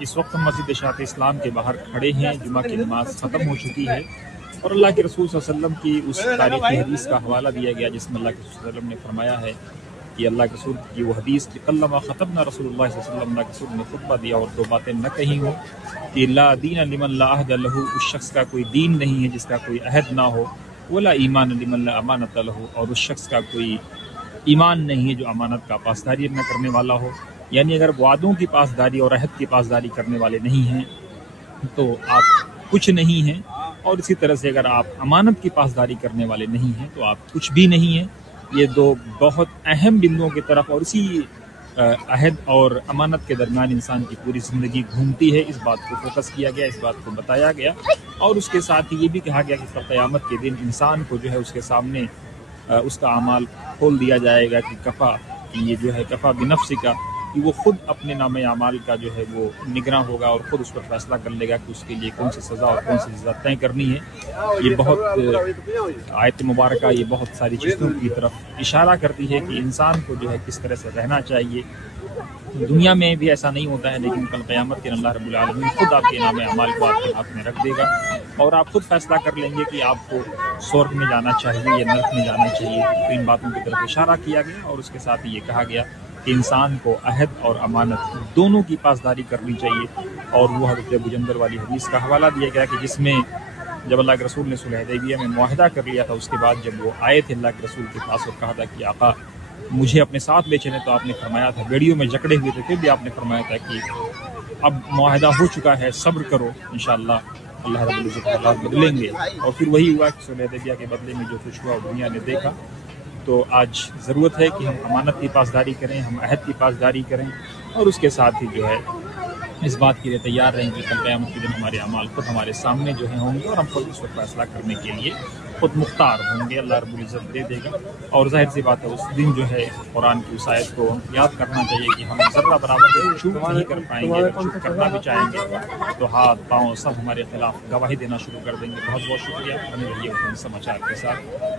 اس وقت ہم مسجد اشاعت اسلام کے باہر کھڑے ہیں، جمعہ کی نماز ختم ہو چکی ہے اور اللہ کے رسول صلی اللہ علیہ وسلم کی اس تاریخی حدیث کا حوالہ دیا گیا جس میں اللہ کے رسول صلی اللہ علیہ وسلم نے فرمایا ہے کہ اللہ کے رسول کی وہ حدیث کہ کلما خطبنا رسول اللہ صلی اللہ علیہ وسلم، اللہ کے رسول نے خطبہ دیا اور دو باتیں نہ کہی ہوں کہ لا دین لمن لا عہد لہ، اس شخص کا کوئی دین نہیں ہے جس کا کوئی عہد نہ ہو، ولا ایمان لمن لا امانت لہ، اور اس شخص کا کوئی ایمان نہیں ہے جو امانت کا پاسداری نہ کرنے والا ہو۔ یعنی اگر وعدوں کی پاسداری اور عہد کی پاسداری کرنے والے نہیں ہیں تو آپ کچھ نہیں ہیں، اور اسی طرح سے اگر آپ امانت کی پاسداری کرنے والے نہیں ہیں تو آپ کچھ بھی نہیں ہیں۔ یہ دو بہت اہم بندوؤں کی طرف اور اسی عہد اور امانت کے درمیان انسان کی پوری زندگی گھومتی ہے، اس بات کو فوکس کیا گیا، اس بات کو بتایا گیا، اور اس کے ساتھ ہی یہ بھی کہا گیا کہ قیامت کے دن انسان کو جو ہے اس کے سامنے اس کا اعمال کھول دیا جائے گا کہ کفا، یہ جو ہے کفا بنفس کا، کہ وہ خود اپنے نام اعمال کا جو ہے وہ نگراں ہوگا اور خود اس پر فیصلہ کر لے گا کہ اس کے لیے کون سی سزا اور کون سی سزا طے کرنی ہے۔ یہ بہت آیت مبارکہ یہ بہت ساری چیزوں کی طرف اشارہ کرتی ہے کہ انسان کو جو ہے کس طرح سے رہنا چاہیے۔ دنیا میں بھی ایسا نہیں ہوتا ہے، لیکن کل قیامت کے اللہ رب العالمین خود آپ کے نام اعمال کو آپ کے ہاتھ میں رکھ دے گا اور آپ خود فیصلہ کر لیں گے کہ آپ کو سورگ میں جانا چاہیے یا نرک میں جانا چاہیے۔ تو ان باتوں کی طرف اشارہ کیا گیا اور اس کے ساتھ یہ کہا گیا کہ انسان کو عہد اور امانت دونوں کی پاسداری کرنی چاہیے، اور وہ حضرت ابو جندل والی حدیث کا حوالہ دیا گیا کہ جس میں جب اللہ کے رسول نے صلح حدیبیہ میں معاہدہ کر لیا تھا، اس کے بعد جب وہ آئے تھے اللہ کے رسول کے پاس اور کہا تھا کہ آقا مجھے اپنے ساتھ لے چلیں، تو آپ نے فرمایا تھا، بیڑیوں میں جکڑے ہوئے تھے، پھر بھی آپ نے فرمایا تھا کہ اب معاہدہ ہو چکا ہے، صبر کرو، انشاءاللہ اللہ رب العزت حالات بدلیں گے۔ اور پھر وہی ہوا کہ صلح حدیبیہ کے بدلے میں جو کچھ ہوا وہ دنیا نے دیکھا۔ تو آج ضرورت ہے کہ ہم امانت کی پاسداری کریں، ہم عہد کی پاسداری کریں، اور اس کے ساتھ ہی جو ہے اس بات کے لیے تیار رہیں کہ کل قیامت کے دن ہمارے اعمال خود ہمارے سامنے جو ہیں ہوں گے اور ہم خود اس پر فیصلہ کرنے کے لیے خود مختار ہوں گے، اللہ رب العزت دے دے گا۔ اور ظاہر سی بات ہے اس دن جو ہے قرآن کی اس آیت کو یاد کرنا چاہیے کہ ہم ذرہ برابر چوک نہیں کر پائیں گے، اگر چوک کرنا بھی چاہیں گے تو ہاتھ پاؤں سب ہمارے خلاف گواہی دینا شروع کر دیں گے۔ بہت بہت شکریہ، بنے رہیے سماچار کے ساتھ۔